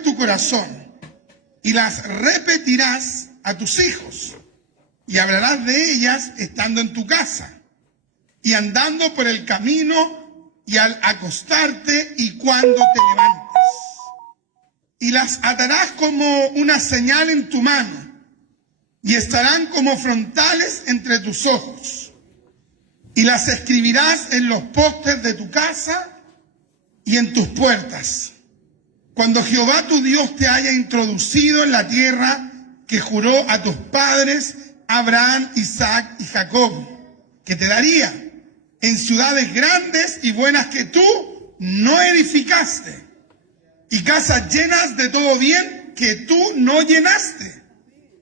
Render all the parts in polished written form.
en tu corazón y las repetirás a tus hijos y hablarás de ellas estando en tu casa y andando por el camino y al acostarte y cuando te levantes. Y las atarás como una señal en tu mano y estarán como frontales entre tus ojos. Y las escribirás en los postes de tu casa y en tus puertas. Cuando Jehová tu Dios te haya introducido en la tierra que juró a tus padres, Abraham, Isaac y Jacob, que te daría, en ciudades grandes y buenas que tú no edificaste, y casas llenas de todo bien que tú no llenaste,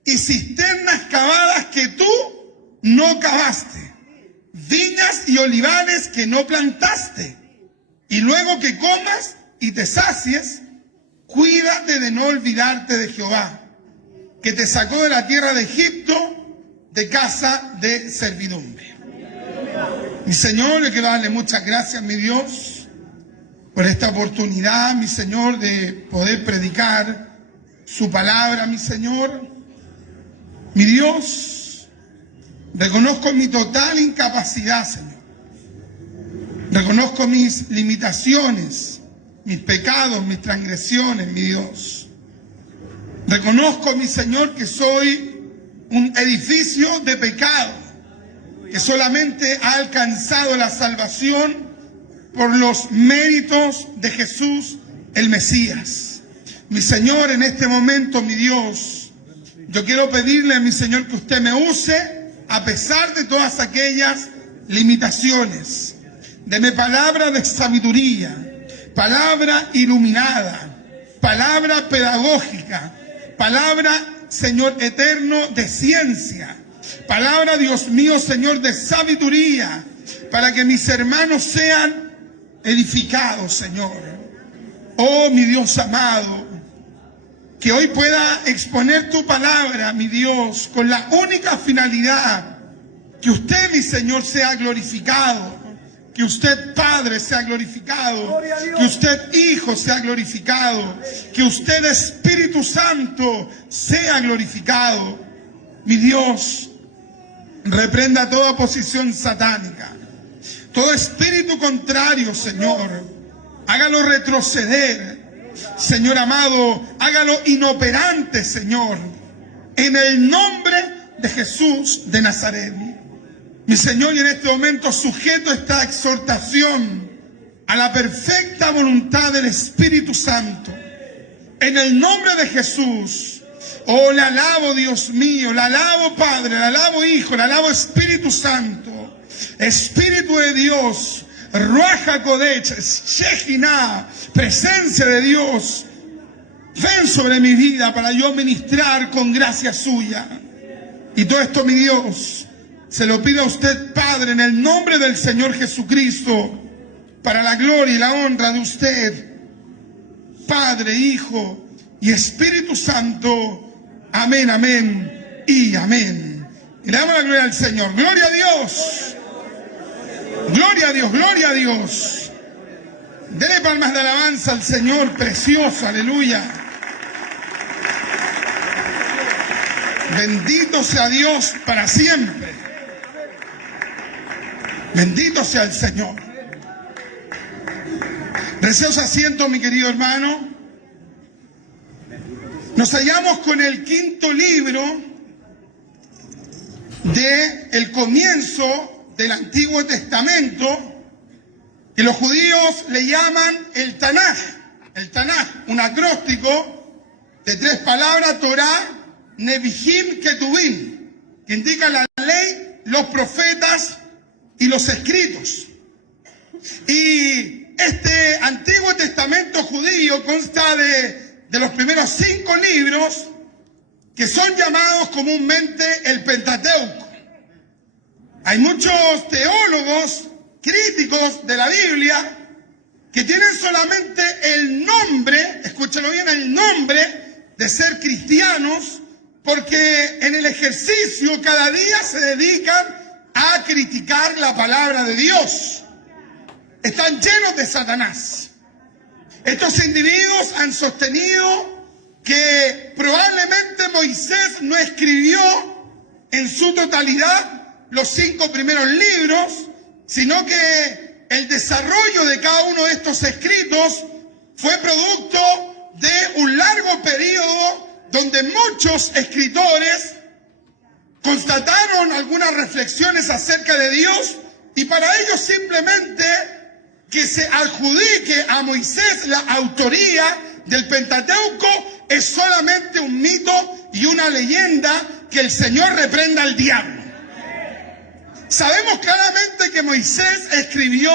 y cisternas cavadas que tú no cavaste, viñas y olivares que no plantaste, y luego que comas y te sacies, cuídate de no olvidarte de Jehová, que te sacó de la tierra de Egipto, de casa de servidumbre. Mi Señor, le quiero darle muchas gracias, mi Dios, por esta oportunidad, mi Señor, de poder predicar su palabra, mi Señor. Mi Dios, reconozco mi total incapacidad, Señor. Reconozco mis limitaciones, mis pecados, mis transgresiones, mi Dios. Reconozco, mi Señor, que soy un edificio de pecado, que solamente ha alcanzado la salvación por los méritos de Jesús, el Mesías. Mi Señor, en este momento, mi Dios, yo quiero pedirle a mi Señor que usted me use a pesar de todas aquellas limitaciones. Deme palabra de sabiduría, palabra iluminada, palabra pedagógica, palabra, Señor eterno, de ciencia, palabra, Dios mío, Señor, de sabiduría, para que mis hermanos sean edificados, Señor. Oh, mi Dios amado, que hoy pueda exponer tu palabra, mi Dios, con la única finalidad que usted, mi Señor, sea glorificado. Que usted, Padre, sea glorificado. Que usted, Hijo, sea glorificado. Que usted, Espíritu Santo, sea glorificado. Mi Dios, reprenda toda posición satánica. Todo espíritu contrario, Señor, hágalo retroceder. Señor amado, hágalo inoperante, Señor. En el nombre de Jesús de Nazaret. Mi Señor, y en este momento sujeto esta exhortación a la perfecta voluntad del Espíritu Santo. En el nombre de Jesús. Oh, le alabo, Dios mío, le alabo, Padre, le alabo, Hijo, le alabo, Espíritu Santo. Espíritu de Dios, Ruach HaKodesh, Shekinah, presencia de Dios. Ven sobre mi vida para yo ministrar con gracia suya. Y todo esto, mi Dios, se lo pido a usted, Padre, en el nombre del Señor Jesucristo, para la gloria y la honra de usted, Padre, Hijo y Espíritu Santo. Amén, amén y amén. Y le damos la gloria al Señor. Gloria a Dios. Gloria a Dios, gloria a Dios. Dele palmas de alabanza al Señor, precioso, aleluya. Bendito sea Dios para siempre. Bendito sea el Señor. Precioso asiento, mi querido hermano. Nos hallamos con el quinto libro del comienzo del Antiguo Testamento, que los judíos le llaman el Tanaj. El Tanaj, un acróstico de tres palabras: Torah, Nebihim, Ketubim, que indica la ley, los profetas y los escritos. Y este Antiguo Testamento judío consta de los primeros 5 libros, que son llamados comúnmente el Pentateuco. Hay muchos teólogos críticos de la Biblia que tienen solamente el nombre, escúchenlo bien, el nombre de ser cristianos, porque en el ejercicio cada día se dedican a criticar la palabra de Dios. Están llenos de Satanás. Estos individuos han sostenido que probablemente Moisés no escribió en su totalidad los 5 primeros libros, sino que el desarrollo de cada uno de estos escritos fue producto de un largo periodo donde muchos escritores constataron algunas reflexiones acerca de Dios y para ellos simplemente que se adjudique a Moisés la autoría del Pentateuco es solamente un mito y una leyenda. Que el Señor reprenda al diablo. Sabemos claramente que Moisés escribió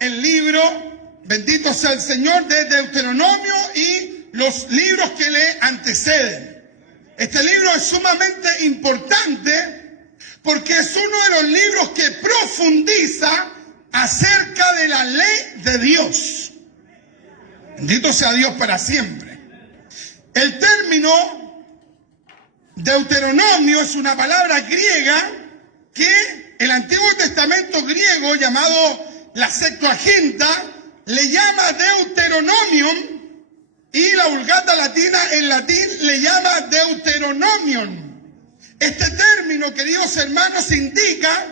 el libro, bendito sea el Señor, de Deuteronomio y los libros que le anteceden. Este libro es sumamente importante porque es uno de los libros que profundiza acerca de la ley de Dios. Bendito sea Dios para siempre. El término Deuteronomio es una palabra griega que el Antiguo Testamento griego, llamado la Septuaginta, le llama Deuteronomium, y la Vulgata Latina en latín le llama Deuteronomion. Este término, queridos hermanos, indica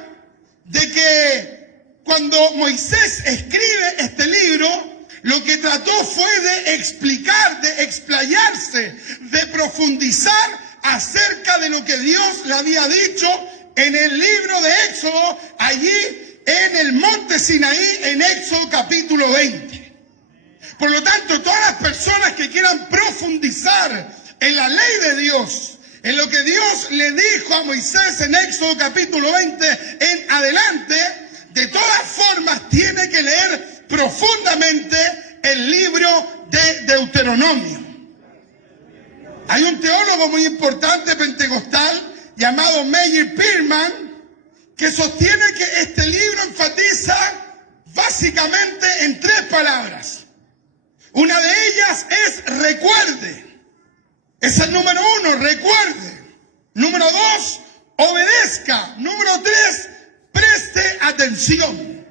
de que cuando Moisés escribe este libro, lo que trató fue de explicar, de explayarse, de profundizar acerca de lo que Dios le había dicho en el libro de Éxodo, allí en el monte Sinaí, en Éxodo capítulo 20. Por lo tanto, todas las personas que quieran profundizar en la ley de Dios, en lo que Dios le dijo a Moisés en Éxodo capítulo 20 en adelante, de todas formas tiene que leer profundamente el libro de Deuteronomio. Hay un teólogo muy importante pentecostal llamado Meyer Pearman que sostiene que este libro enfatiza básicamente en 3 palabras. Una de ellas es recuerde. Es el número 1, recuerde. Número 2, obedezca. Número 3, preste atención.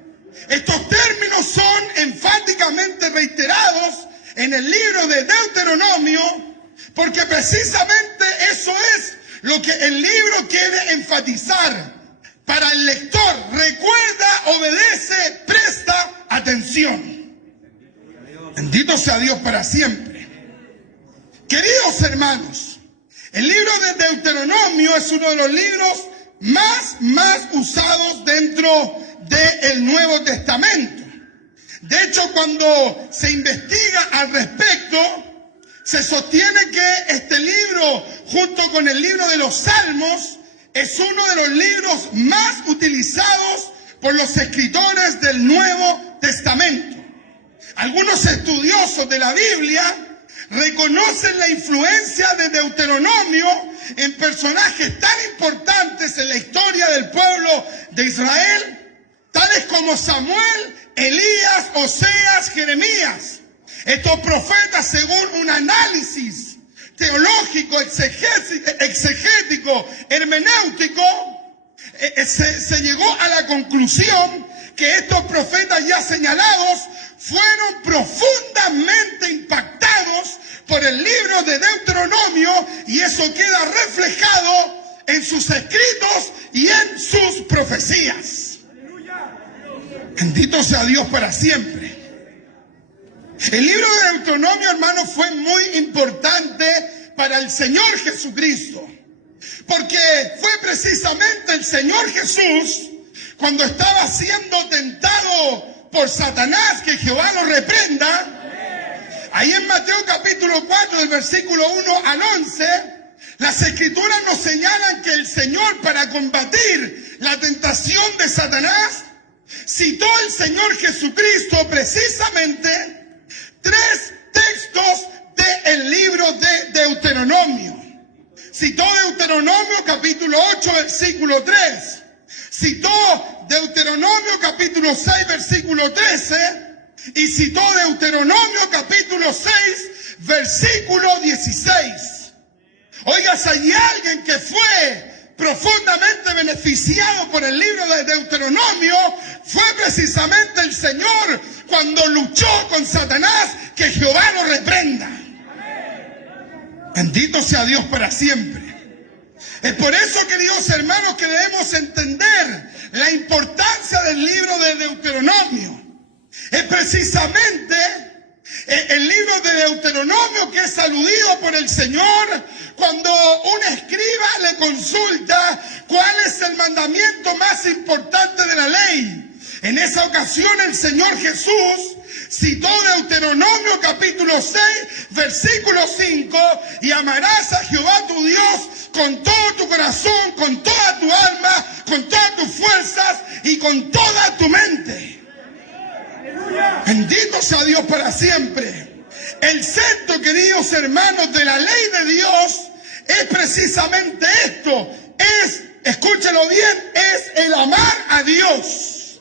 Estos términos son enfáticamente reiterados en el libro de Deuteronomio, porque precisamente eso es lo que el libro quiere enfatizar para el lector. Recuerda, obedece, presta atención. Bendito sea Dios para siempre. Queridos hermanos, el libro de Deuteronomio es uno de los libros más usados dentro del Nuevo Testamento. De hecho, cuando se investiga al respecto, se sostiene que este libro, junto con el libro de los Salmos, es uno de los libros más utilizados por los escritores del Nuevo Testamento. Algunos estudiosos de la Biblia reconocen la influencia de Deuteronomio en personajes tan importantes en la historia del pueblo de Israel, tales como Samuel, Elías, Oseas, Jeremías. Estos profetas, según un análisis teológico, exegético, hermenéutico, se llegó a la conclusión que estos profetas ya señalados fueron profundamente impactados por el libro de Deuteronomio, y eso queda reflejado en sus escritos y en sus profecías. Bendito sea Dios para siempre. El libro de Deuteronomio, hermanos, fue muy importante para el Señor Jesucristo, porque fue precisamente el Señor Jesús, cuando estaba siendo tentado por Satanás, que Jehová lo reprenda, ahí en Mateo capítulo 4, del versículo 1 al 11, las Escrituras nos señalan que el Señor, para combatir la tentación de Satanás, citó el Señor Jesucristo precisamente 3 textos del libro de Deuteronomio. Citó Deuteronomio capítulo 8, versículo 3. Citó Deuteronomio capítulo 6, versículo 13. Y citó Deuteronomio capítulo 6, versículo 16. Oiga, si hay alguien que fue profundamente beneficiado por el libro de Deuteronomio fue precisamente el Señor cuando luchó con Satanás, que Jehová lo reprenda. Bendito sea Dios para siempre. Es por eso, queridos hermanos, que debemos entender la importancia del libro de Deuteronomio. Es precisamente el libro de Deuteronomio que es aludido por el Señor cuando un escriba le consulta cuál es el mandamiento más importante de la ley. En esa ocasión el Señor Jesús citó Deuteronomio capítulo 6, versículo 5, y amarás a Jehová tu Dios con todo tu corazón, con toda tu alma, con todas tus fuerzas y con toda tu mente. Bendito sea Dios para siempre. El centro, queridos hermanos, de la ley de Dios es precisamente esto. Escúchelo bien, es el amar a Dios.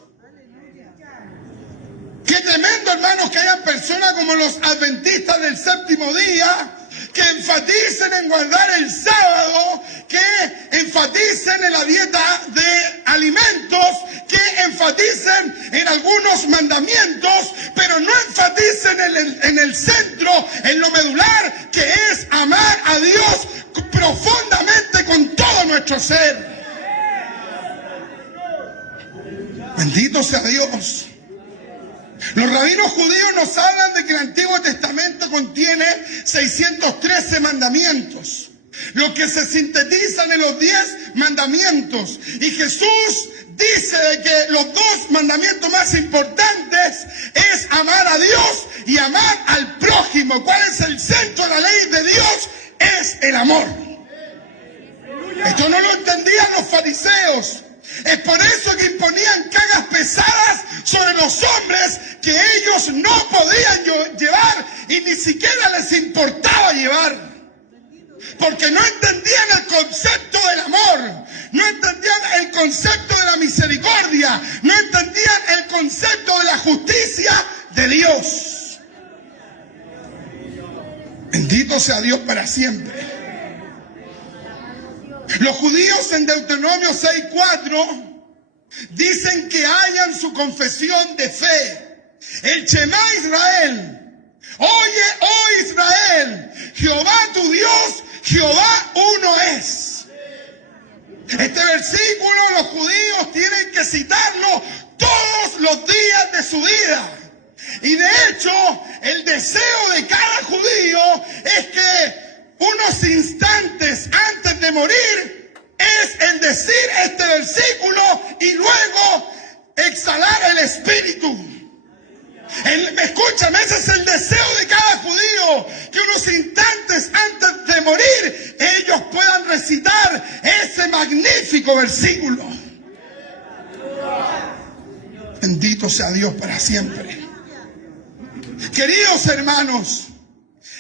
Qué tremendo, hermanos, que hayan personas como los adventistas del séptimo día que enfaticen en guardar el sábado, que enfaticen en la dieta de alimentos, que enfaticen en algunos mandamientos, pero no enfaticen en el centro, en lo medular, que es amar a Dios profundamente con todo nuestro ser. Bendito sea Dios. Los rabinos judíos nos hablan de que el Antiguo Testamento contiene 613 mandamientos, lo que se sintetizan en los 10 mandamientos. Y Jesús dice de que los 2 mandamientos más importantes es amar a Dios y amar al prójimo. ¿Cuál es el centro de la ley de Dios? Es el amor. Esto no lo entendían los fariseos. Es por eso que imponían cargas pesadas sobre los hombres que ellos no podían llevar y ni siquiera les importaba llevar. Porque no entendían el concepto del amor, no entendían el concepto de la misericordia, no entendían el concepto de la justicia de Dios. Bendito sea Dios para siempre. Los judíos en Deuteronomio 6:4 dicen que hallan su confesión de fe. El Shema Israel. Oye, oh Israel, Jehová tu Dios, Jehová uno es. Este versículo los judíos tienen que citarlo todos los días de su vida. Y de hecho, el deseo de cada judío es que unos instantes antes de morir es el decir este versículo y luego exhalar el espíritu. Escúchame, ese es el deseo de cada judío, que unos instantes antes de morir ellos puedan recitar ese magnífico versículo. Bendito sea Dios para siempre. Queridos hermanos,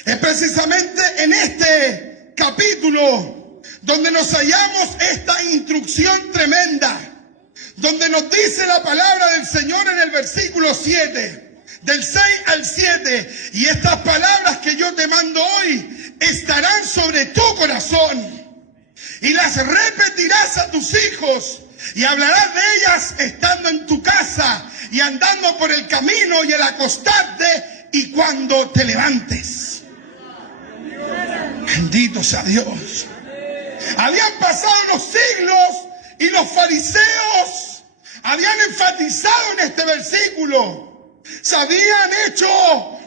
es precisamente en este capítulo donde nos hallamos esta instrucción tremenda, donde nos dice la palabra del Señor en el versículo 7, del 6 al 7, y estas palabras que yo te mando hoy estarán sobre tu corazón, y las repetirás a tus hijos, y hablarás de ellas estando en tu casa, y andando por el camino, y al acostarte, y cuando te levantes. Bendito sea Dios. Habían pasado los siglos y los fariseos habían enfatizado en este versículo. Se habían hecho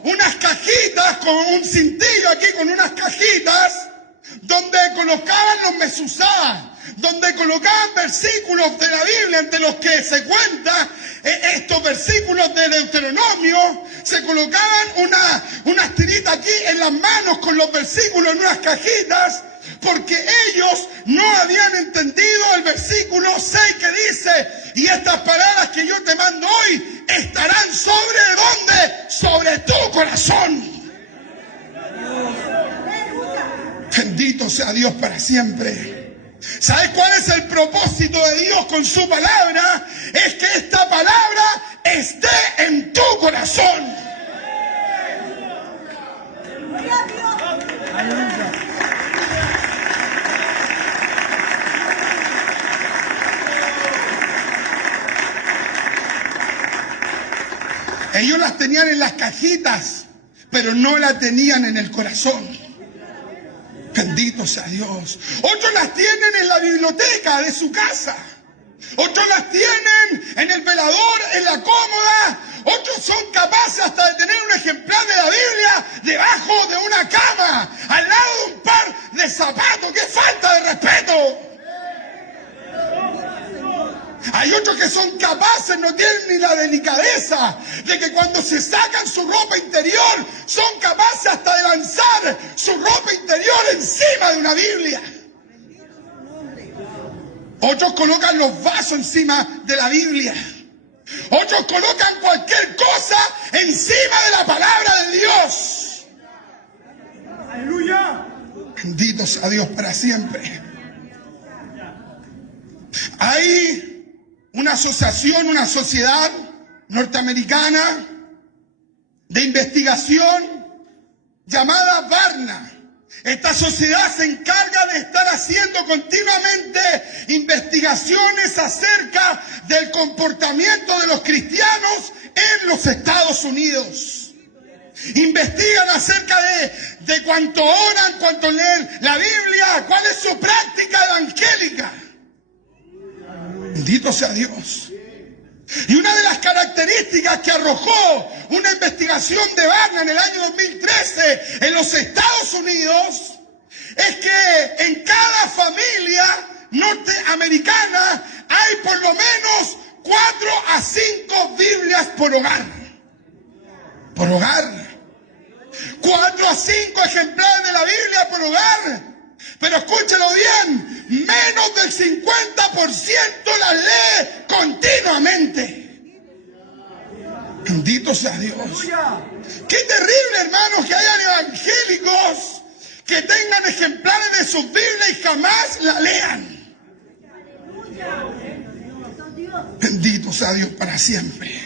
unas cajitas con un cintillo aquí, con unas cajitas donde colocaban los mesuzá, donde colocaban versículos de la Biblia, entre los que se cuenta estos versículos de Deuteronomio. Se colocaban unas tiritas aquí en las manos con los versículos en unas cajitas, porque ellos no habían entendido el versículo 6 que dice: y estas palabras que yo te mando hoy estarán sobre ¿dónde? Sobre tu corazón. Bendito sea Dios para siempre. ¿Sabes cuál es el propósito de Dios con su palabra? Es que esta palabra esté en tu corazón. Ellos las tenían en las cajitas, pero no la tenían en el corazón. Bendito sea Dios. Otros las tienen en la biblioteca de su casa. Otros las tienen en el velador, en la cómoda. Otros son capaces hasta de tener un ejemplar de la Biblia debajo de una cama, al lado de un par de zapatos. ¡Qué falta de respeto! Hay otros que son capaces, no tienen ni la delicadeza de que cuando se sacan su ropa interior, son capaces hasta de lanzar su ropa interior encima de una Biblia. Otros colocan los vasos encima de la Biblia. Otros colocan cualquier cosa encima de la palabra de Dios. ¡Aleluya! Bendito sea Dios para siempre. Hay una asociación, una sociedad norteamericana de investigación llamada Barna. Esta sociedad se encarga de estar haciendo continuamente investigaciones acerca del comportamiento de los cristianos en los Estados Unidos. Investigan acerca de cuánto oran, cuánto leen la Biblia, cuál es su práctica evangélica. Bendito sea Dios. Y una de las características que arrojó una investigación de Barna en el año 2013 en los Estados Unidos es que en cada familia norteamericana hay por lo menos 4 a 5 Biblias por hogar. Por hogar. 4 a 5 ejemplares de la Biblia por hogar. Pero escúchelo bien, menos del 50% las lee continuamente. Bendito sea Dios. Qué terrible, hermanos, que hayan evangélicos que tengan ejemplares de sus Biblias y jamás la lean. Bendito sea Dios para siempre.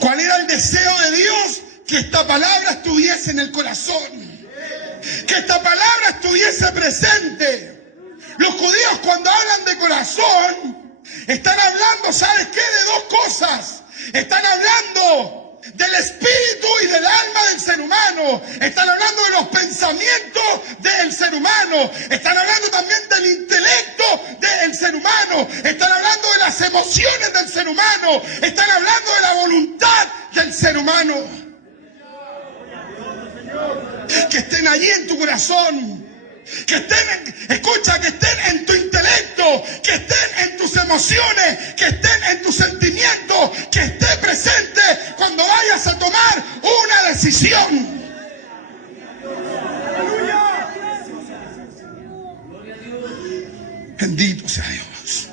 ¿Cuál era el deseo de Dios? Que esta palabra estuviese en el corazón. Que esta palabra estuviese presente. Los judíos, cuando hablan de corazón, están hablando, ¿sabes qué? De 2 cosas. Están hablando del espíritu y del alma del ser humano. Están hablando de los pensamientos del ser humano. Están hablando también del intelecto del ser humano. Están hablando de las emociones del ser humano. Están hablando de la voluntad del ser humano. Que estén allí en tu corazón, que estén, escucha, que estén en tu intelecto, que estén en tus emociones, que estén en tus sentimientos, que esté presente cuando vayas a tomar una decisión. Bendito sea Dios.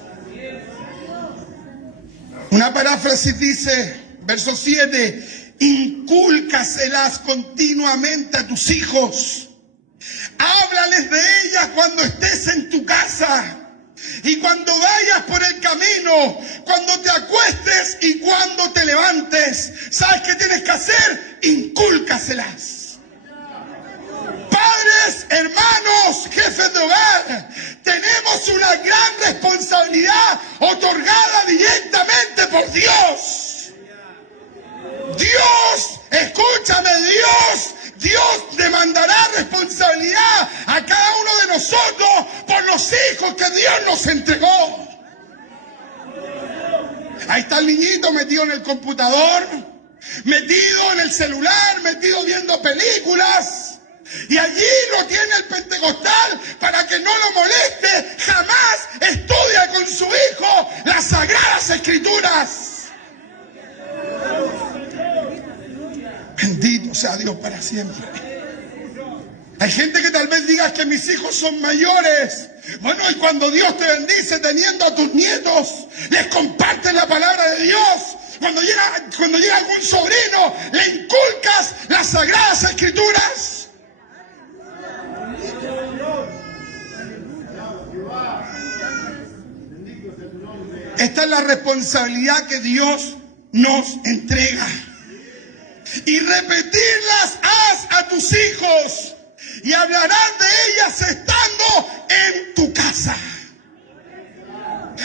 Una paráfrasis dice, verso 7, incúlcaselas continuamente a tus hijos. Háblales de ellas cuando estés en tu casa y cuando vayas por el camino, cuando te acuestes y cuando te levantes. ¿Sabes qué tienes que hacer? Incúlcaselas. Padres, hermanos, jefes de hogar, tenemos una gran responsabilidad otorgada directamente por Dios. Dios, escúchame, Dios demandará responsabilidad a cada uno de nosotros por los hijos que Dios nos entregó. Ahí está el niñito metido en el computador, metido en el celular, metido viendo películas. Y allí lo tiene el pentecostal para que no lo moleste. Jamás estudia con su hijo las Sagradas Escrituras. Bendito sea Dios para siempre. Hay gente que tal vez diga que mis hijos son mayores. Bueno, y cuando Dios te bendice teniendo a tus nietos, les compartes la palabra de Dios. Cuando llega algún sobrino, le inculcas las Sagradas Escrituras. Esta es la responsabilidad que Dios nos entrega. Y repetirlas haz a tus hijos y hablarás de ellas estando en tu casa.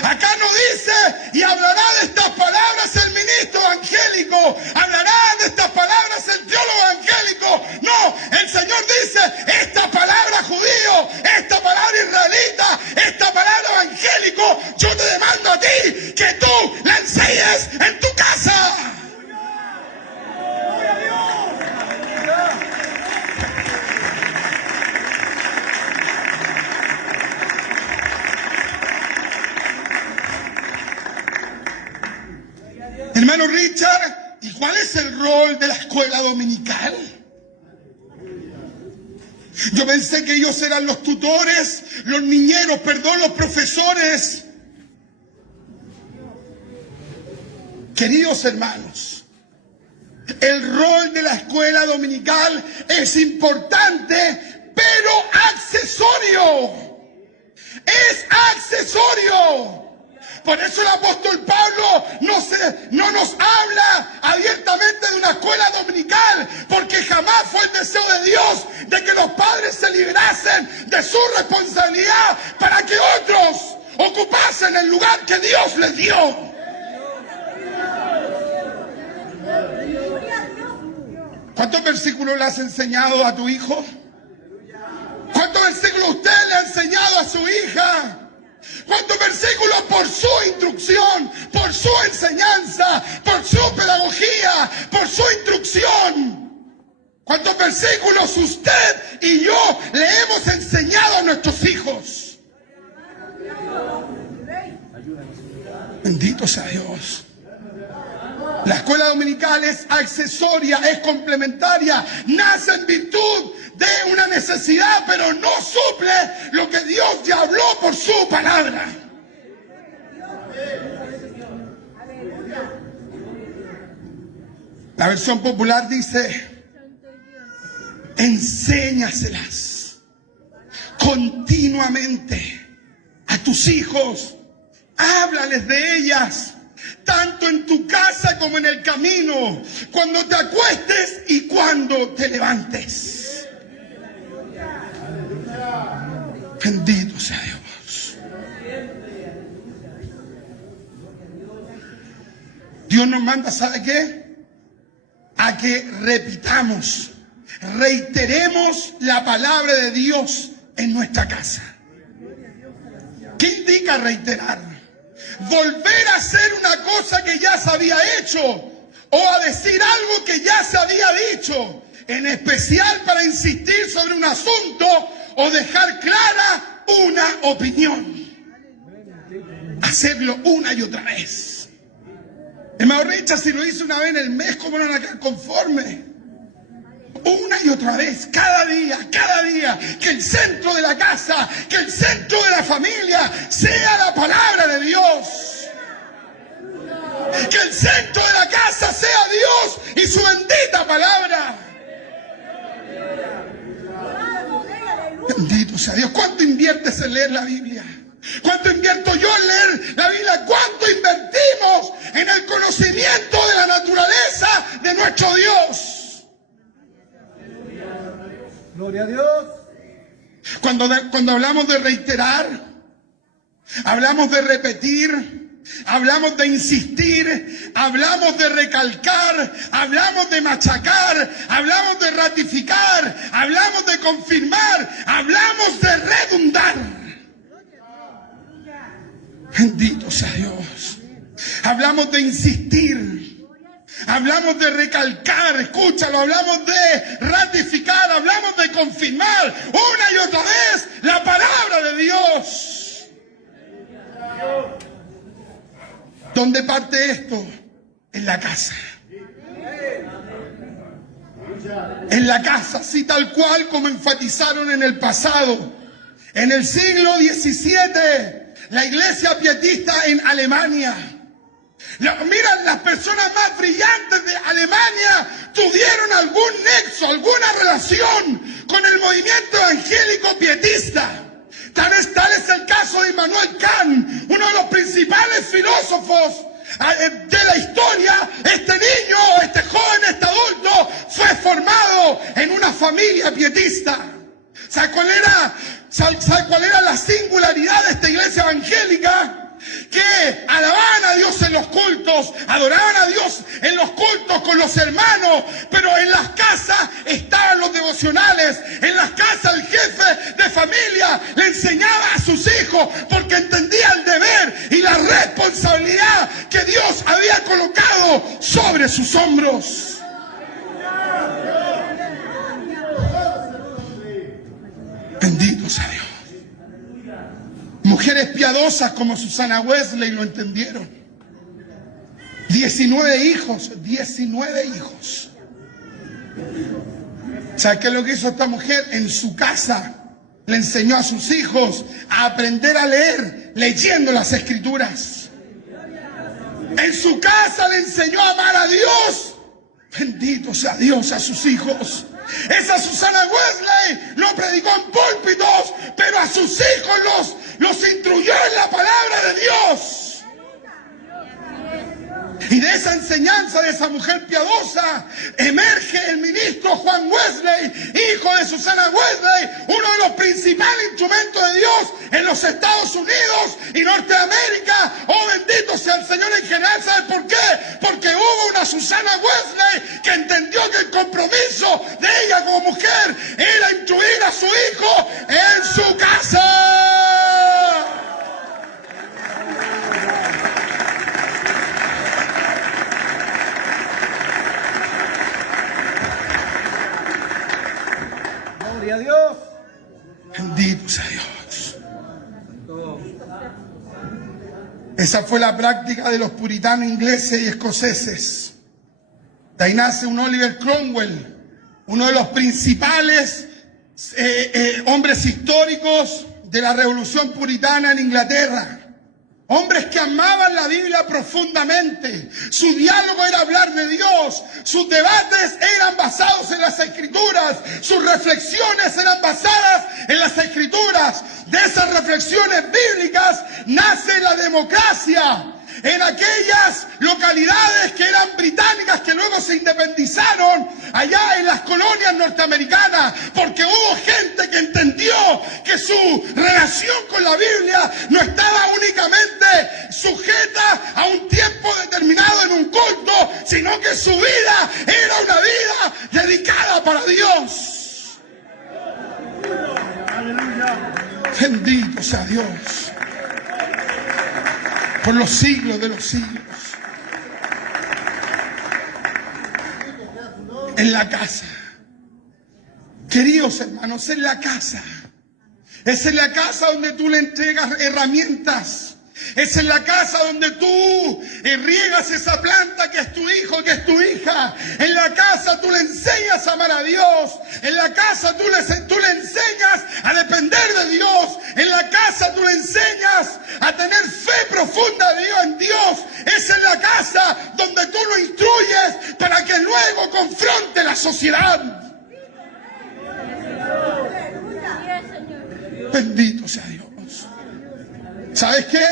Acá no dice, y hablará de estas palabras el ministro evangélico, hablará de estas palabras el teólogo evangélico. No, el Señor dice, esta palabra judío, esta palabra israelita, esta palabra evangélico, yo te demando a ti que tú la enseñes en tu casa. Hermano Richard, ¿y cuál es el rol de la escuela dominical? Yo pensé que ellos eran los tutores, los niñeros, los profesores. Queridos hermanos, el rol de la escuela dominical es importante, pero accesorio. Es accesorio. Por eso el apóstol Pablo no nos habla abiertamente de una escuela dominical, porque jamás fue el deseo de Dios de que los padres se liberasen de su responsabilidad para que otros ocupasen el lugar que Dios les dio. ¿Cuántos versículos le has enseñado a tu hijo? ¿Cuántos versículos usted le ha enseñado a su hija? ¿Cuántos versículos por su instrucción, por su enseñanza, por su pedagogía, por su instrucción? ¿Cuántos versículos usted y yo le hemos enseñado a nuestros hijos? Bendito sea Dios. La escuela dominical es accesoria, es complementaria, nace en virtud de una necesidad, pero no suple lo que Dios ya habló por su palabra. La versión popular dice, enséñaselas continuamente a tus hijos, háblales de ellas, tanto en tu casa como en el camino, cuando te acuestes y cuando te levantes. Bendito sea Dios. Dios nos manda, ¿sabe qué? A que repitamos, reiteremos la palabra de Dios en nuestra casa. ¿Qué indica reiterar? Volver a hacer una cosa que ya se había hecho o a decir algo que ya se había dicho, en especial para insistir sobre un asunto o dejar clara una opinión. Hacerlo una y otra vez. Hermano Richard, si lo hizo una vez en el mes, ¿cómo no van a quedar conforme? Una y otra vez, cada día, que el centro de la casa, que el centro de la familia sea la palabra de Dios. Que el centro de la casa sea Dios y su bendita palabra. Bendito sea Dios. ¿Cuánto inviertes en leer la Biblia? ¿Cuánto invierto yo en leer la Biblia? ¿Cuánto invertimos en el conocimiento de la naturaleza de nuestro Dios? Gloria a Dios. Cuando hablamos de reiterar, hablamos de repetir, hablamos de insistir, hablamos de recalcar, hablamos de machacar, hablamos de ratificar, hablamos de confirmar, hablamos de redundar. Bendito sea Dios. Hablamos de insistir. Hablamos de recalcar, escúchalo, hablamos de ratificar, hablamos de confirmar una y otra vez la palabra de Dios. ¿Dónde parte esto? En la casa. En la casa, así tal cual como enfatizaron en el pasado. En el siglo XVII, la iglesia pietista en Alemania. Mira, las personas más brillantes de Alemania tuvieron algún nexo, alguna relación con el movimiento evangélico pietista. Tal es el caso de Immanuel Kant, uno de los principales filósofos de la historia. Este niño, este joven, este adulto fue formado en una familia pietista. ¿Sabe cuál era la singularidad de esta iglesia evangélica? Que que alababan a Dios en los cultos, adoraban a Dios en los cultos con los hermanos, pero en las casas estaban los devocionales. En las casas el jefe de familia le enseñaba a sus hijos porque entendía el deber y la responsabilidad que Dios había colocado sobre sus hombros. Bendito sea Dios. Mujeres piadosas como Susana Wesley lo entendieron. 19 hijos. ¿Sabe qué es lo que hizo esta mujer? En su casa le enseñó a sus hijos a aprender a leer, leyendo las Escrituras. En su casa le enseñó a amar a Dios. Bendito sea Dios a sus hijos. Esa Susana Wesley no predicó en púlpitos, pero a sus hijos los instruyó en la palabra de Dios. Y de esa enseñanza de esa mujer piadosa emerge el ministro Juan Wesley, hijo de Susana Wesley, uno de los principales instrumentos de Dios en los Estados Unidos y Norteamérica. Oh, bendito sea el Señor en general. ¿Sabe por qué? Porque hubo una Susana Wesley que entendió que el compromiso de ella como mujer era instruir a su hijo en su casa. Gloria a Dios. Bendito sea Dios. Esa fue la práctica de los puritanos ingleses y escoceses. De ahí nace un Oliver Cromwell, uno de los principales hombres históricos de la revolución puritana en Inglaterra. Hombres que amaban la Biblia profundamente. Su diálogo era hablar de Dios. Sus debates eran basados en las Escrituras. Sus reflexiones eran basadas en las Escrituras. De esas reflexiones bíblicas nace la democracia. En aquellas localidades que eran británicas, que luego se independizaron allá en las colonias norteamericanas, porque hubo gente que entendió que su relación con la Biblia no estaba únicamente sujeta a un tiempo determinado en un culto, sino que su vida era una vida dedicada para Dios. Bendito sea Dios. Por los siglos de los siglos. En la casa. Queridos hermanos, en la casa. Es en la casa donde tú le entregas herramientas. Es en la casa donde tú riegas esa planta que es tu hijo, que es tu hija. En la casa tú le enseñas a amar a Dios. En la casa tú le enseñas a depender de Dios. En la casa tú le enseñas a tener fe profunda en Dios. Es en la casa donde tú lo instruyes para que luego confronte la sociedad. Bendito sea Dios. ¿Sabes qué?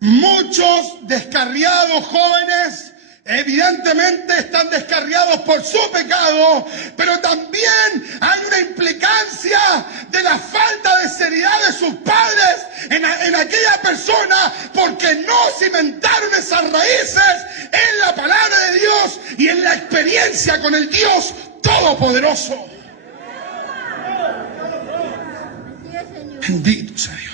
Muchos descarriados jóvenes evidentemente están descarriados por su pecado, pero también hay una implicancia de la falta de seriedad de sus padres en aquella persona, porque no cimentaron esas raíces en la palabra de Dios y en la experiencia con el Dios Todopoderoso. Bendito sea Dios.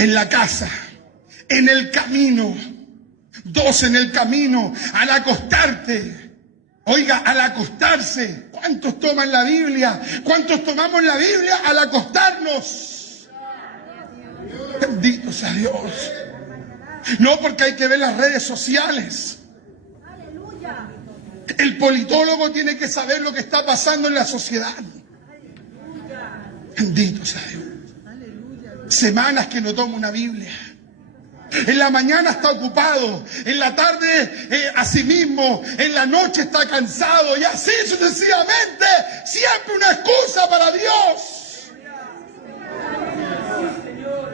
En la casa, en el camino, dos en el camino, al acostarte. Oiga, al acostarse, ¿cuántos toman la Biblia? ¿Cuántos tomamos la Biblia al acostarnos? Bendito sea Dios. No, porque hay que ver las redes sociales. El politólogo tiene que saber lo que está pasando en la sociedad. Bendito sea Dios. Semanas que no tomo una Biblia. En la mañana está ocupado, en la tarde asimismo, en la noche está cansado y así sucesivamente, siempre una excusa para Dios.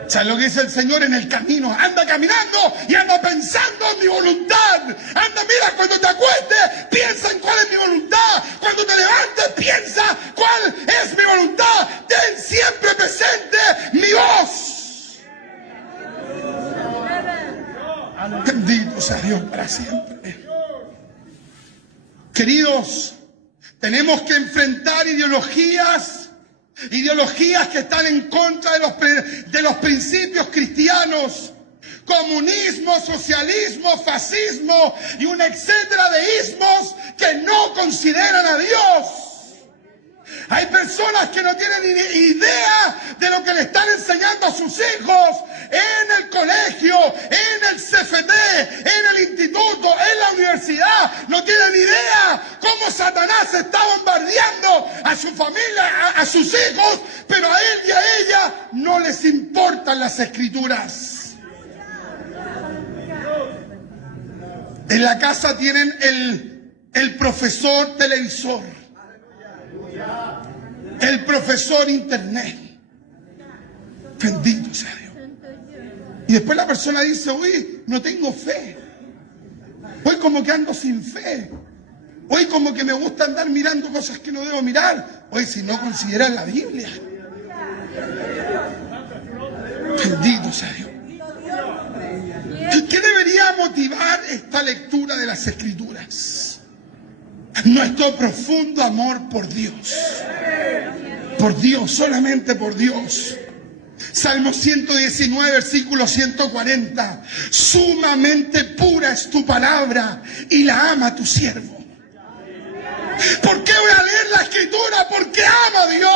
¿Sabes lo que dice el Señor? En el camino, anda caminando y anda pensando en mi voluntad. Anda, mira, cuando te acuestes, piensa en cuál es mi voluntad. Cuando te levantes, piensa cuál es mi voluntad. Ten siempre presente mi sea Dios para siempre. Queridos, tenemos que enfrentar ideologías que están en contra de los principios cristianos. Comunismo, socialismo, fascismo y un etcétera de ismos que no consideran a Dios. Hay personas que no tienen idea de lo que le están enseñando a sus hijos en el colegio, en el CFT, en el instituto, en la universidad. No tienen idea cómo Satanás está bombardeando a su familia, a sus hijos, pero a él y a ella no les importan las escrituras. En la casa tienen el profesor televisor, el profesor internet. Bendito sea Dios. Y después la persona dice, hoy no tengo fe. Hoy como que ando sin fe. Hoy como que me gusta andar mirando cosas que no debo mirar. Hoy si no consideran la Biblia. Bendito sea Dios. ¿Qué debería motivar esta lectura de las Escrituras? Nuestro profundo amor por Dios. Por Dios, solamente por Dios. Salmo 119, versículo 140. Sumamente pura es tu palabra y la ama tu siervo. ¿Por qué voy a leer la Escritura? Porque ama a Dios.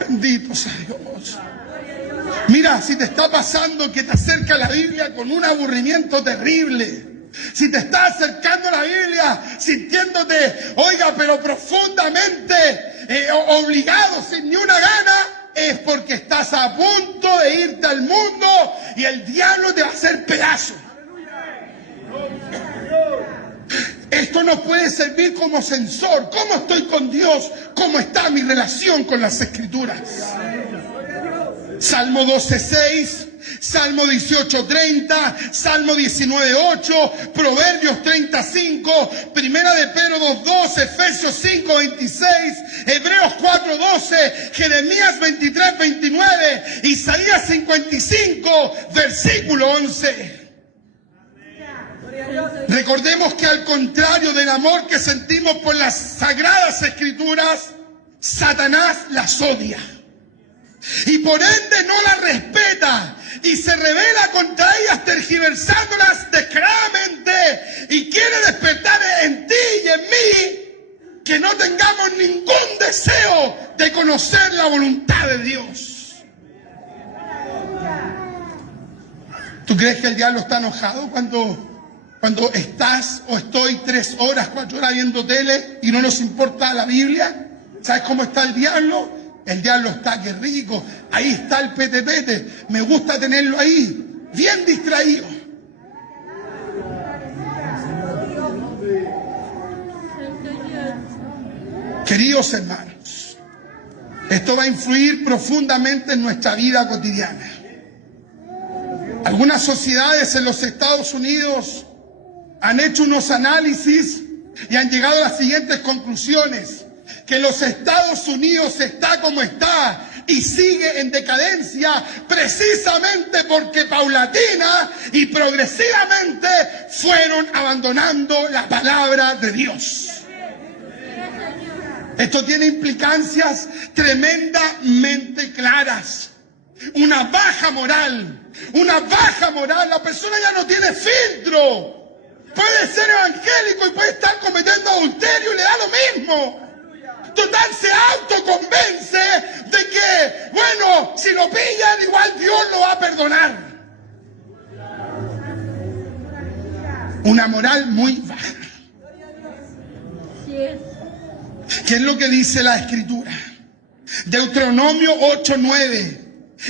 Bendito sea Dios. Mira, si te está pasando que te acerca a la Biblia con un aburrimiento terrible, si te está acercando a la Biblia sintiéndote, oiga, pero profundamente obligado, sin ni una gana, es porque estás a punto de irte al mundo y el diablo te va a hacer pedazos. Esto nos puede servir como sensor. ¿Cómo estoy con Dios? ¿Cómo está mi relación con las Escrituras? Salmo 12:6, Salmo 18:30, Salmo 19:8, Proverbios 35, Primera de Pedro 2:2, Efesios 5:26, Hebreos 4:12, Jeremías 23:29, Isaías 55, versículo 11. Recordemos que al contrario del amor que sentimos por las sagradas Escrituras, Satanás las odia. Y por ende no las respeta y se revela contra ellas tergiversándolas descaradamente y quiere despertar en ti y en mí que no tengamos ningún deseo de conocer la voluntad de Dios. ¿Tú crees que el diablo está enojado cuando estás o estoy 3 horas, 4 horas viendo tele y no nos importa la Biblia? ¿Sabes cómo está el diablo? El diablo está, qué rico, ahí está el pete, me gusta tenerlo ahí, bien distraído. Queridos hermanos, esto va a influir profundamente en nuestra vida cotidiana. Algunas sociedades en los Estados Unidos han hecho unos análisis y han llegado a las siguientes conclusiones. Que los Estados Unidos está como está y sigue en decadencia precisamente porque paulatina y progresivamente fueron abandonando la palabra de Dios. Esto tiene implicancias tremendamente claras. Una baja moral, la persona ya no tiene filtro. Puede ser evangélico y puede estar cometiendo adulterio y le da lo mismo. Total, se autoconvence de que, bueno, si lo pillan, igual Dios lo va a perdonar. Una moral muy baja. ¿Qué es lo que dice la Escritura? Deuteronomio 8:9.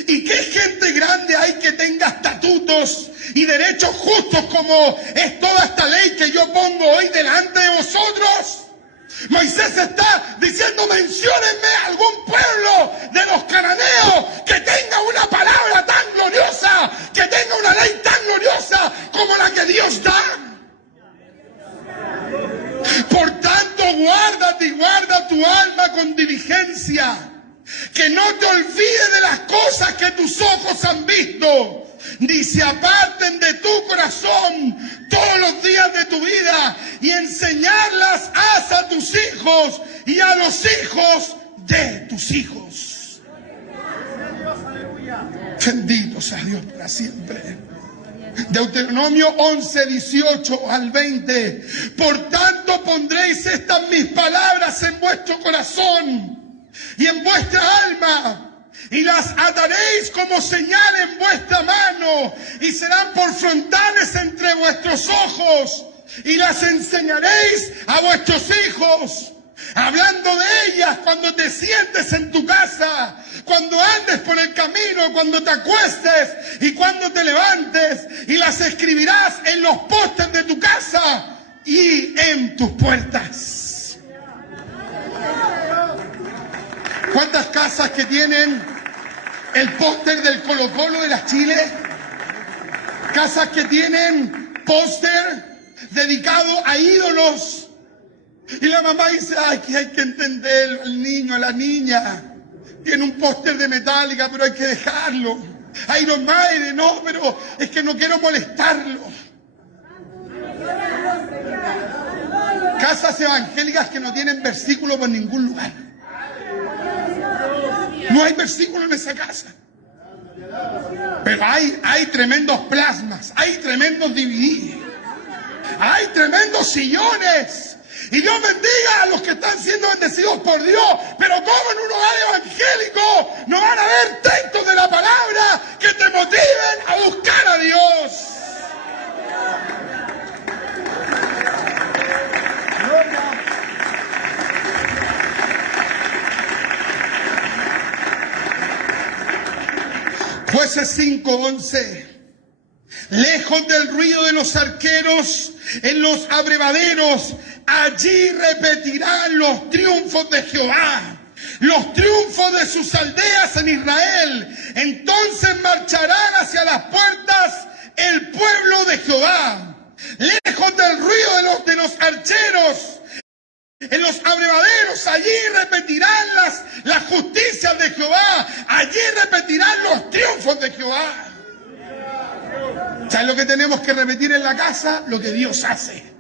¿Y qué gente grande hay que tenga estatutos y derechos justos como es toda esta ley que yo pongo hoy delante de vosotros? Moisés está diciendo, menciónenme algún pueblo de los cananeos que tenga una palabra tan gloriosa, que tenga una ley tan gloriosa como la que Dios da. Por tanto, guárdate y guarda tu alma con diligencia, que no te olvides de las cosas que tus ojos han visto, ni se aparten de tu corazón todos los días de tu vida, y enseñarlas has a tus hijos y a los hijos de tus hijos. Bendito sea Dios para siempre. Deuteronomio 11, 18 al 20. Por tanto pondréis estas mis palabras en vuestro corazón y en vuestra alma, y las ataréis como señal en vuestra mano, y serán por frontales entre vuestros ojos, y las enseñaréis a vuestros hijos, hablando de ellas cuando te sientes en tu casa, cuando andes por el camino, cuando te acuestes y cuando te levantes, y las escribirás en los postes de tu casa y en tus puertas. ¿Cuántas casas que tienen el póster del Colo-Colo de las Chile? Casas que tienen póster dedicado a ídolos. Y la mamá dice, ay, que hay que entender al niño, a la niña. Tiene un póster de Metallica, pero hay que dejarlo. Iron Maiden, no, pero es que no quiero molestarlo. Casas evangélicas que no tienen versículo por ningún lugar. No hay versículo en esa casa. Pero hay tremendos plasmas, hay tremendos DVD, hay tremendos sillones. Y Dios bendiga a los que están siendo bendecidos por Dios. Pero como en un hogar evangélico no van a haber textos de la palabra que te motiven a buscar a Dios. Jueces 5:11. Lejos del ruido de los arqueros en los abrevaderos, allí repetirán los triunfos de Jehová, los triunfos de sus aldeas en Israel. Entonces marcharán hacia las puertas el pueblo de Jehová. Lejos del ruido de los archeros en los abrevaderos, allí repetirán las justicias de Jehová, allí repetirán los triunfos de Jehová. ¿Sabes lo que tenemos que repetir en la casa? Lo que Dios hace.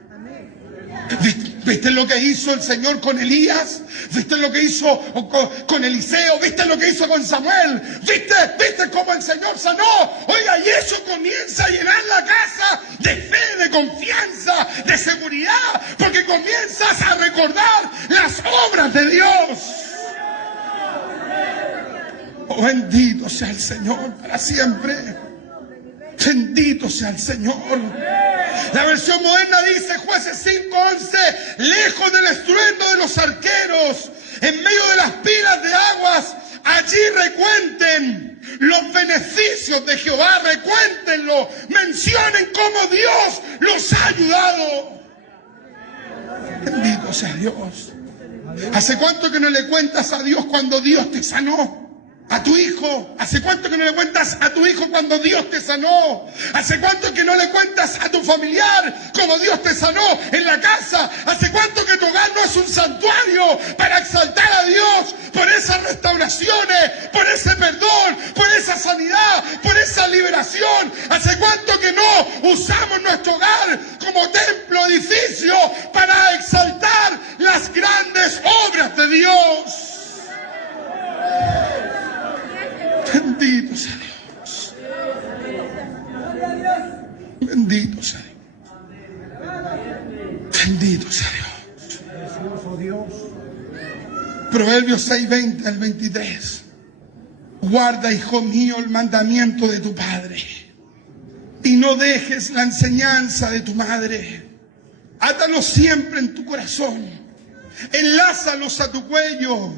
¿Viste lo que hizo el Señor con Elías? ¿Viste lo que hizo con Eliseo? ¿Viste lo que hizo con Samuel? ¿Viste cómo el Señor sanó? Oiga, y eso comienza a llenar la casa de fe, de confianza, de seguridad, porque comienzas a recordar las obras de Dios. Oh, bendito sea el Señor para siempre. Bendito sea el Señor. La versión moderna dice, Jueces 5:11, lejos del estruendo de los arqueros, en medio de las pilas de aguas, allí recuenten los beneficios de Jehová, recuéntenlo, mencionen cómo Dios los ha ayudado. Bendito sea Dios. ¿Hace cuánto que no le cuentas a Dios cuando Dios te sanó? A tu hijo, ¿hace cuánto que no le cuentas a tu hijo cuando Dios te sanó? ¿Hace cuánto que no le cuentas a tu familiar como Dios te sanó en la casa? ¿Hace cuánto que tu hogar no es un santuario para exaltar a Dios por esas restauraciones, por ese perdón, por esa sanidad, por esa liberación? ¿Hace cuánto que no usamos nuestro hogar como templo, edificio para exaltar las grandes obras de Dios? Bendito sea Dios. Bendito sea Dios. Bendito sea Dios. Proverbios 6:20 al 23. Guarda, hijo mío, el mandamiento de tu padre, y no dejes la enseñanza de tu madre. Átalos siempre en tu corazón. Enlázalos a tu cuello.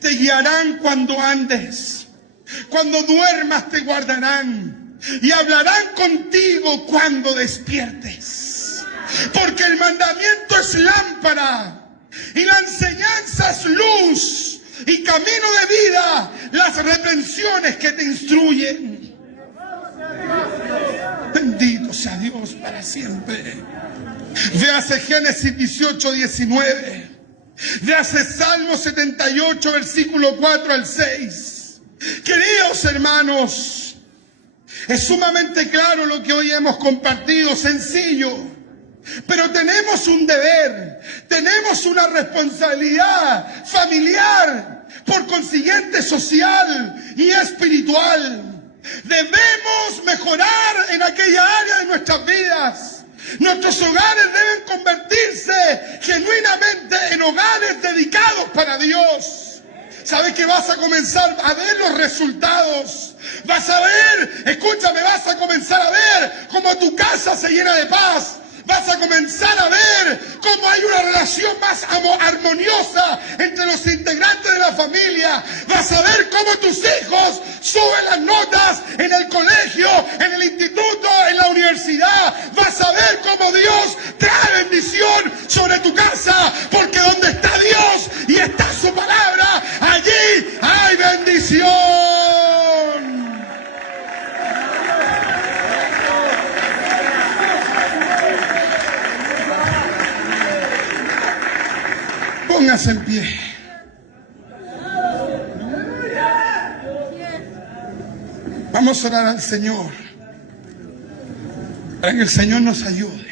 Te guiarán cuando andes. Cuando duermas te guardarán y hablarán contigo cuando despiertes. Porque el mandamiento es lámpara y la enseñanza es luz y camino de vida, las reprensiones que te instruyen. Bendito sea Dios para siempre. Véase Génesis 18:19. Véase Salmo 78, versículo 4 al 6. Queridos hermanos, Es sumamente claro lo que hoy hemos compartido, sencillo. Pero tenemos un deber, tenemos una responsabilidad familiar, por consiguiente social y espiritual. Debemos mejorar en aquella área de nuestras vidas. Nuestros hogares deben convertirse genuinamente en hogares dedicados para Dios. ¿Sabes que vas a comenzar a ver los resultados? Vas a ver, escúchame, vas a comenzar a ver cómo tu casa se llena de paz. Vas a comenzar a ver cómo hay una relación más armoniosa entre los integrantes de la familia. Vas a ver cómo tus hijos suben las notas en el colegio, en el instituto, en la universidad. Vas a ver cómo Dios trae bendición sobre tu casa, porque donde está Dios y está su palabra, allí hay bendición. Póngase en pie. Vamos a orar al Señor para que el Señor nos ayude.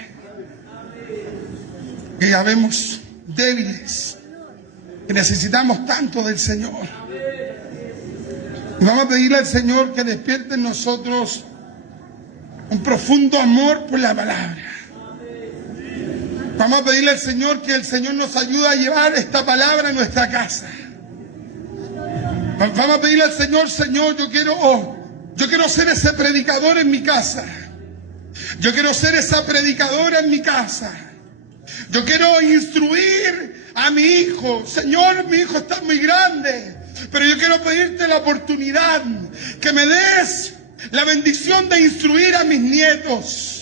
Que ya vemos débiles, que necesitamos tanto del Señor. Y vamos a pedirle al Señor que despierte en nosotros un profundo amor por la palabra. Vamos a pedirle al Señor que el Señor nos ayude a llevar esta palabra a nuestra casa. Vamos a pedirle al Señor, Señor, yo quiero ser ese predicador en mi casa. Yo quiero ser esa predicadora en mi casa. Yo quiero instruir a mi hijo. Señor, mi hijo está muy grande, pero yo quiero pedirte la oportunidad que me des la bendición de instruir a mis nietos.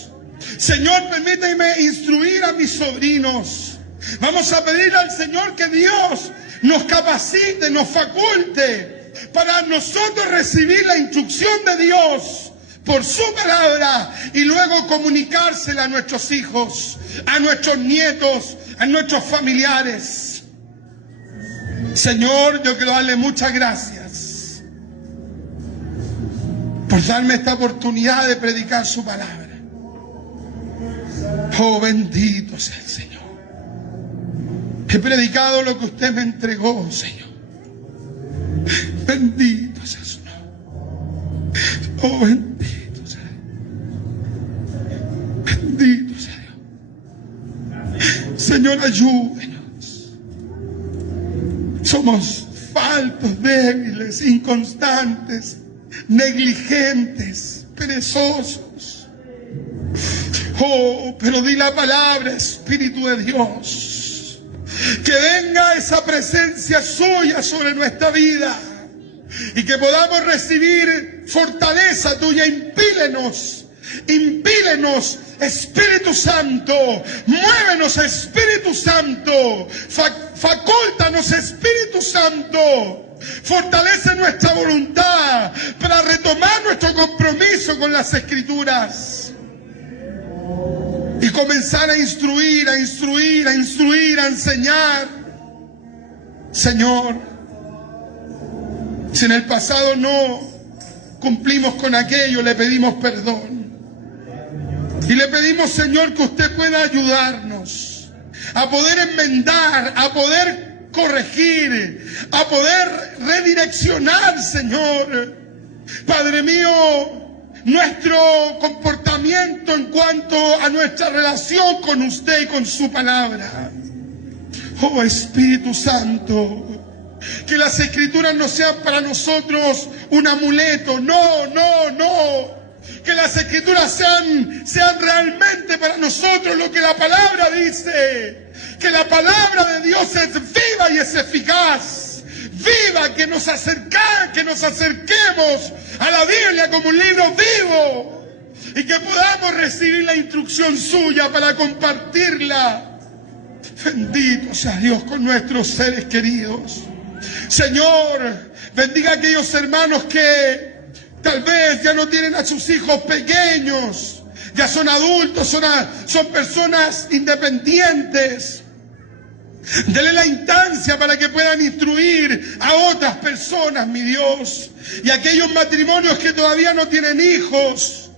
Señor, permíteme instruir a mis sobrinos. Vamos a pedirle al Señor que Dios nos capacite, nos faculte para nosotros recibir la instrucción de Dios por su palabra y luego comunicársela a nuestros hijos, a nuestros nietos, a nuestros familiares. Señor, yo quiero darle muchas gracias por darme esta oportunidad de predicar su palabra. Oh, bendito sea el Señor. He predicado lo que usted me entregó, Señor. Bendito sea su nombre. Oh, bendito sea. Bendito sea Dios. Señor, ayúdenos. Somos faltos, débiles, inconstantes, negligentes, perezosos. Oh, pero di la palabra, Espíritu de Dios. Que venga esa presencia suya sobre nuestra vida y que podamos recibir fortaleza tuya. Impílenos, Espíritu Santo. Muévenos, Espíritu Santo. Facúltanos, Espíritu Santo. Fortalece nuestra voluntad para retomar nuestro compromiso con las Escrituras. Y comenzar a instruir, a enseñar. Señor, si en el pasado no cumplimos con aquello, le pedimos perdón. Y le pedimos, Señor, que usted pueda ayudarnos a poder enmendar, a poder corregir, a poder redireccionar, Señor. Padre mío, nuestro comportamiento en cuanto a nuestra relación con usted y con su palabra. Oh, Espíritu Santo, que las Escrituras no sean para nosotros un amuleto. No. Que las Escrituras sean realmente para nosotros lo que la palabra dice. Que la palabra de Dios es viva y es eficaz. Viva, que nos acerquemos a la Biblia como un libro vivo y que podamos recibir la instrucción suya para compartirla. Bendito sea Dios con nuestros seres queridos. Señor, bendiga a aquellos hermanos que tal vez ya no tienen a sus hijos pequeños, ya son adultos, son personas independientes. Dele la instancia para que puedan instruir a otras personas, mi Dios. Y aquellos matrimonios que todavía no tienen hijos,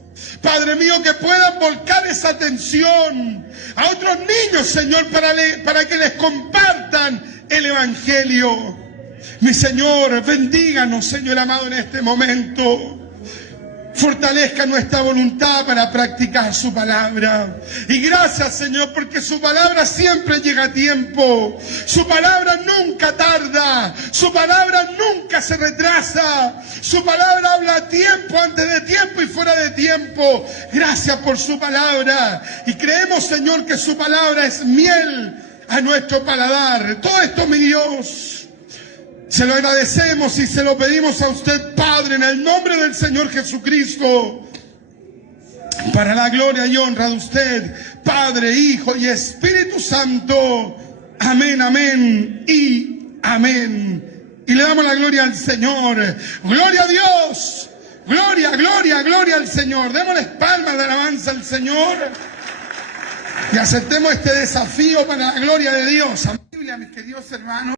Padre mío, que puedan volcar esa atención a otros niños, Señor, para que les compartan el Evangelio. Mi Señor, bendíganos, Señor amado, en este momento. Fortalezca nuestra voluntad para practicar su palabra. Y gracias, Señor, porque su palabra siempre llega a tiempo. Su palabra nunca tarda. Su palabra nunca se retrasa. Su palabra habla a tiempo, antes de tiempo y fuera de tiempo. Gracias por su palabra. Y creemos, Señor, que su palabra es miel a nuestro paladar. Todo esto, mi Dios, se lo agradecemos y se lo pedimos a usted, Padre, en el nombre del Señor Jesucristo, para la gloria y honra de usted, Padre, Hijo y Espíritu Santo. Amén, amén y amén. Y le damos la gloria al Señor. Gloria a Dios. Gloria, gloria, gloria al Señor. Démosles palmas de alabanza al Señor. Y aceptemos este desafío para la gloria de Dios. Amén, mis queridos hermanos.